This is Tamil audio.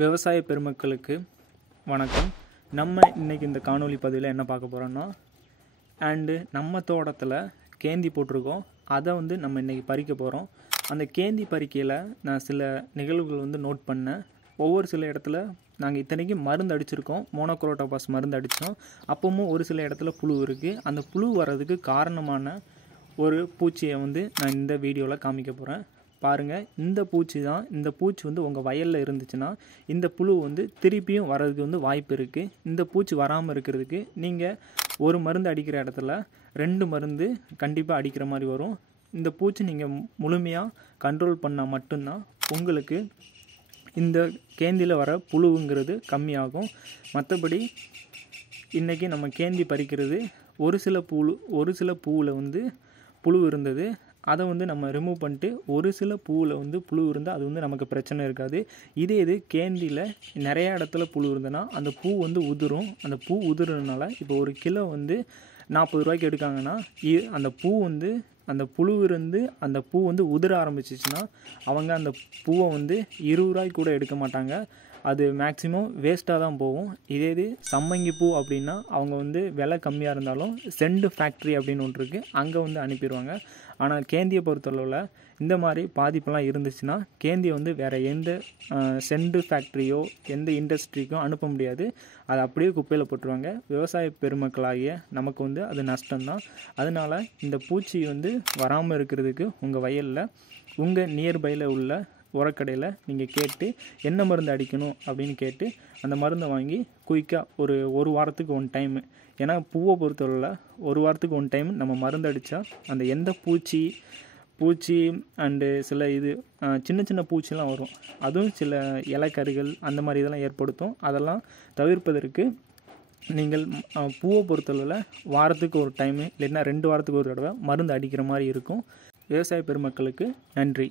விவசாய பெருமக்களுக்கு வணக்கம். நம்ம இன்றைக்கி இந்த காணொளி பதிவில் என்ன பார்க்க போகிறோன்னா, நம்ம தோட்டத்தில் கேந்தி போட்டிருக்கோம். அதை நம்ம இன்றைக்கி பறிக்க போகிறோம். அந்த கேந்தி பறிக்கையில் நான் சில நிகழ்வுகள் நோட் பண்ணேன். ஒவ்வொரு சில இடத்துல நாங்கள் இத்தனைக்கும் மருந்து அடிச்சிருக்கோம், மோனோக்ரோட்டோபாஸ் மருந்து அடித்தோம். அப்பவும் ஒரு சில இடத்துல புழு இருக்குது. அந்த புழு வர்றதுக்கு காரணமான ஒரு பூச்சியை நான் இந்த வீடியோவில் காமிக்க போகிறேன். பாருங்கள், இந்த பூச்சி தான். இந்த பூச்சி உங்கள் வயலில் இருந்துச்சுன்னா இந்த புழு திருப்பியும் வர்றதுக்கு வாய்ப்பு இருக்குது. இந்த பூச்சி வராமல் இருக்கிறதுக்கு நீங்கள் ஒரு மருந்து அடிக்கிற இடத்துல 2 மருந்து கண்டிப்பாக அடிக்கிற மாதிரி வரும். இந்த பூச்சி நீங்கள் முழுமையாக கண்ட்ரோல் பண்ணால் மட்டும்தான் உங்களுக்கு இந்த கேந்தியில் வர புழுங்கிறது கம்மியாகும். மற்றபடி இன்றைக்கி நம்ம கேந்தி பறிக்கிறது ஒரு சில பூவில் புழு இருந்தது. அதை நம்ம ரிமூவ் பண்ணிட்டு ஒரு சில பூவில் புழு இருந்தால் அது நமக்கு பிரச்சனை இருக்காது. இது கேந்தியில் நிறையா இடத்துல புழு இருந்ததுன்னா அந்த பூ உதிரும். அந்த பூ உதிரனால இப்போ ஒரு கிலோ 40 ரூபாய்க்கு எடுக்காங்கன்னா, அந்த பூ அந்த புழு இருந்து அந்த பூ உதிர ஆரம்பிச்சிச்சுன்னா அவங்க அந்த பூவை 20 ரூபாய்க்கு கூட எடுக்க மாட்டாங்க. அது மேக்ஸிமம் வேஸ்ட்டாக தான் போகும். இதே சம்மங்கி பூ அப்படின்னா அவங்க விலை கம்மியாக இருந்தாலும் செண்டு ஃபேக்ட்ரி அப்படின்னு ஒன்று இருக்குது, அங்கே அனுப்பிடுவாங்க. ஆனால் கேந்தியை பொறுத்தளவில் இந்த மாதிரி பாதிப்பெல்லாம் இருந்துச்சுன்னா கேந்தியை வேறு எந்த செண்டு ஃபேக்ட்ரியோ எந்த இண்டஸ்ட்ரிக்கும் அனுப்ப முடியாது. அதை அப்படியே குப்பையில் போட்டுருவாங்க. விவசாய பெருமக்களாகிய நமக்கு அது நஷ்டம்தான். அதனால் இந்த பூச்சி வராமல் இருக்கிறதுக்கு உங்கள் வயலில் உங்கள் நியர்பையில் உள்ள உரக்கடையில் நீங்கள் கேட்டு என்ன மருந்து அடிக்கணும் அப்படின்னு கேட்டு அந்த மருந்தை வாங்கி குயிக்காக ஒரு வாரத்துக்கு 1 டைமு. ஏன்னா பூவை பொறுத்தவரையில் 1 வாரத்துக்கு 1 டைம் நம்ம மருந்து அடித்தா அந்த எந்த பூச்சி அண்டு சில சின்ன சின்ன பூச்சிலாம் வரும், அதுவும் சில இலைக்கருகள் அந்த மாதிரி இதெல்லாம் ஏற்படுத்தும். அதெல்லாம் தவிர்ப்பதற்கு நீங்கள் பூவை பொறுத்தளவில் வாரத்துக்கு 1 டைமு இல்லைன்னா 2 வாரத்துக்கு ஒரு தடவை மருந்து அடிக்கிற மாதிரி இருக்கும். விவசாய பெருமக்களுக்கு நன்றி.